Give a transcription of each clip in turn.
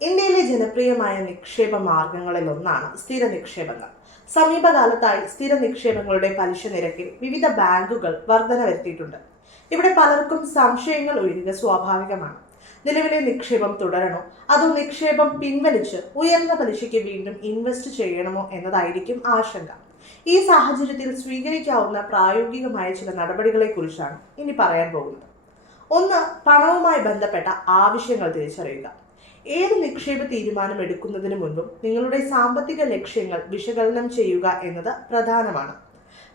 ഇന്ത്യയിലെ ജനപ്രിയമായ നിക്ഷേപ മാർഗങ്ങളിൽ ഒന്നാണ് സ്ഥിര നിക്ഷേപങ്ങൾ. സമീപകാലത്തായി സ്ഥിര നിക്ഷേപങ്ങളുടെ പലിശ നിരക്കിൽ വിവിധ ബാങ്കുകൾ വർധന വരുത്തിയിട്ടുണ്ട്. ഇവിടെ പലർക്കും സംശയങ്ങൾ ഉയരുക സ്വാഭാവികമാണ്. നിലവിലെ നിക്ഷേപം തുടരണോ അതോ നിക്ഷേപം പിൻവലിച്ച് ഉയർന്ന പലിശയ്ക്ക് വീണ്ടും ഇൻവെസ്റ്റ് ചെയ്യണമോ എന്നതായിരിക്കും ആശങ്ക. ഈ സാഹചര്യത്തിൽ സ്വീകരിക്കാവുന്ന പ്രായോഗികമായ ചില നടപടികളെ കുറിച്ചാണ് ഇനി പറയാൻ പോകുന്നത്. ഒന്ന്, പണവുമായി ബന്ധപ്പെട്ട ആവശ്യങ്ങൾ തിരിച്ചറിയുക. ഏത് നിക്ഷേപ തീരുമാനം എടുക്കുന്നതിന് മുൻപും നിങ്ങളുടെ സാമ്പത്തിക ലക്ഷ്യങ്ങൾ വിശകലനം ചെയ്യുക എന്നത് പ്രധാനമാണ്.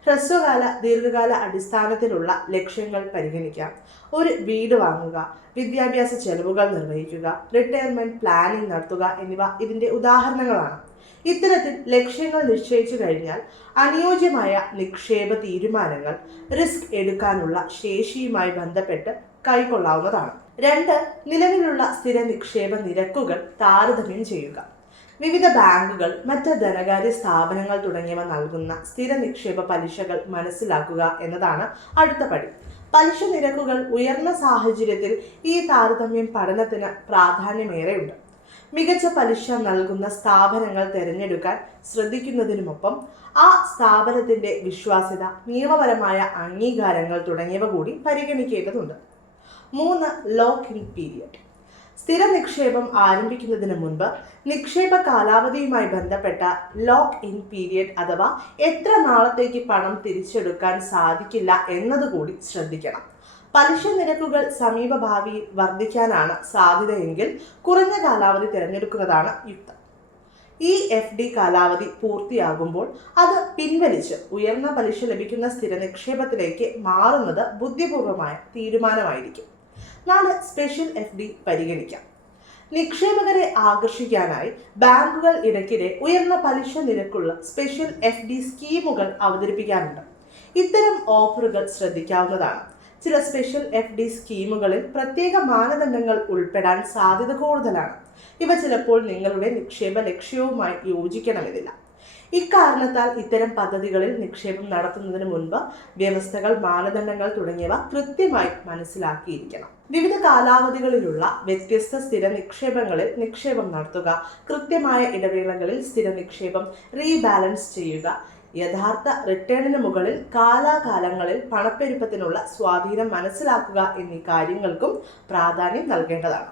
ഹ്രസ്വകാല ദീർഘകാല അടിസ്ഥാനത്തിലുള്ള ലക്ഷ്യങ്ങൾ പരിഗണിക്കാം. ഒരു വീട് വാങ്ങുക, വിദ്യാഭ്യാസ ചെലവുകൾ നിർവഹിക്കുക, റിട്ടയർമെന്റ് പ്ലാനിംഗ് നടത്തുക എന്നിവ ഇതിന്റെ ഉദാഹരണങ്ങളാണ്. ഇത്തരത്തിൽ ലക്ഷ്യങ്ങൾ നിശ്ചയിച്ചു കഴിഞ്ഞാൽ അനുയോജ്യമായ നിക്ഷേപ തീരുമാനങ്ങൾ റിസ്ക് എടുക്കാനുള്ള ശേഷിയുമായി ബന്ധപ്പെട്ട് കൈക്കൊള്ളാവുന്നതാണ്. 2, നിലവിലുള്ള സ്ഥിര നിക്ഷേപ നിരക്കുകൾ താരതമ്യം ചെയ്യുക. വിവിധ ബാങ്കുകൾ, മറ്റ് ധനകാര്യ സ്ഥാപനങ്ങൾ തുടങ്ങിയവ നൽകുന്ന സ്ഥിര നിക്ഷേപ പലിശകൾ മനസ്സിലാക്കുക എന്നതാണ് അടുത്ത പടി. പലിശ നിരക്കുകൾ ഉയർന്ന സാഹചര്യത്തിൽ ഈ താരതമ്യം പഠനത്തിന് പ്രാധാന്യമേറെയുണ്ട്. മികച്ച പലിശ നൽകുന്ന സ്ഥാപനങ്ങൾ തിരഞ്ഞെടുക്കാൻ ശ്രദ്ധിക്കുന്നതിനുമൊപ്പം ആ സ്ഥാപനത്തിന്റെ വിശ്വാസ്യത, നിയമപരമായ അംഗീകാരങ്ങൾ തുടങ്ങിയവ കൂടി പരിഗണിക്കേണ്ടതുണ്ട്. 3, ലോക്ക് ഇൻ പീരിയഡ്. സ്ഥിര നിക്ഷേപം ആരംഭിക്കുന്നതിന് മുൻപ് നിക്ഷേപ കാലാവധിയുമായി ബന്ധപ്പെട്ട ലോക്ക് ഇൻ പീരിയഡ് അഥവാ എത്ര നാളത്തേക്ക് പണം തിരിച്ചെടുക്കാൻ സാധിക്കില്ല എന്നതുകൂടി ശ്രദ്ധിക്കണം. പലിശ നിരക്കുകൾ സമീപ ഭാവിയിൽ വർദ്ധിക്കാനാണ് സാധ്യതയെങ്കിൽ കുറഞ്ഞ കാലാവധി തിരഞ്ഞെടുക്കുന്നതാണ് യുക്തം. ഈ FD കാലാവധി പൂർത്തിയാകുമ്പോൾ അത് പിൻവലിച്ച് ഉയർന്ന പലിശ ലഭിക്കുന്ന സ്ഥിര നിക്ഷേപത്തിലേക്ക് മാറുന്നത് ബുദ്ധിപൂർവമായ തീരുമാനമായിരിക്കും. 4, സ്പെഷ്യൽ FD പരിഗണിക്കാം. നിക്ഷേപകരെ ആകർഷിക്കാനായി ബാങ്കുകൾ ഇടയ്ക്കിടെ ഉയർന്ന പലിശ നിരക്കുള്ള സ്പെഷ്യൽ FD സ്കീമുകൾ അവതരിപ്പിക്കാറുണ്ട്. ഇത്തരം ഓഫറുകൾ ശ്രദ്ധിക്കാവുന്നതാണ്. ചില സ്പെഷ്യൽ FD സ്കീമുകളിൽ പ്രത്യേക മാനദണ്ഡങ്ങൾ ഉൾപ്പെടാൻ സാധ്യത കൂടുതലാണ്. ഇവ ചിലപ്പോൾ നിങ്ങളുടെ നിക്ഷേപ ലക്ഷ്യവുമായി യോജിക്കണമെന്നില്ല. ഇക്കാരണത്താൽ ഇത്തരം പദ്ധതികളിൽ നിക്ഷേപം നടത്തുന്നതിന് മുൻപ് വ്യവസ്ഥകൾ, മാനദണ്ഡങ്ങൾ തുടങ്ങിയവ കൃത്യമായി മനസ്സിലാക്കിയിരിക്കണം. വിവിധ കാലാവധികളിലുള്ള വ്യത്യസ്ത സ്ഥിര നിക്ഷേപങ്ങളിൽ നിക്ഷേപം നടത്തുക, കൃത്യമായ ഇടവേളകളിൽ സ്ഥിര നിക്ഷേപം റീബാലൻസ് ചെയ്യുക, യഥാർത്ഥ റിട്ടേണിന് മുകളിൽ കാലാകാലങ്ങളിൽ പണപ്പെരുപ്പത്തിനുള്ള സ്വാധീനം മനസ്സിലാക്കുക എന്നീ കാര്യങ്ങൾക്കും പ്രാധാന്യം നൽകേണ്ടതാണ്.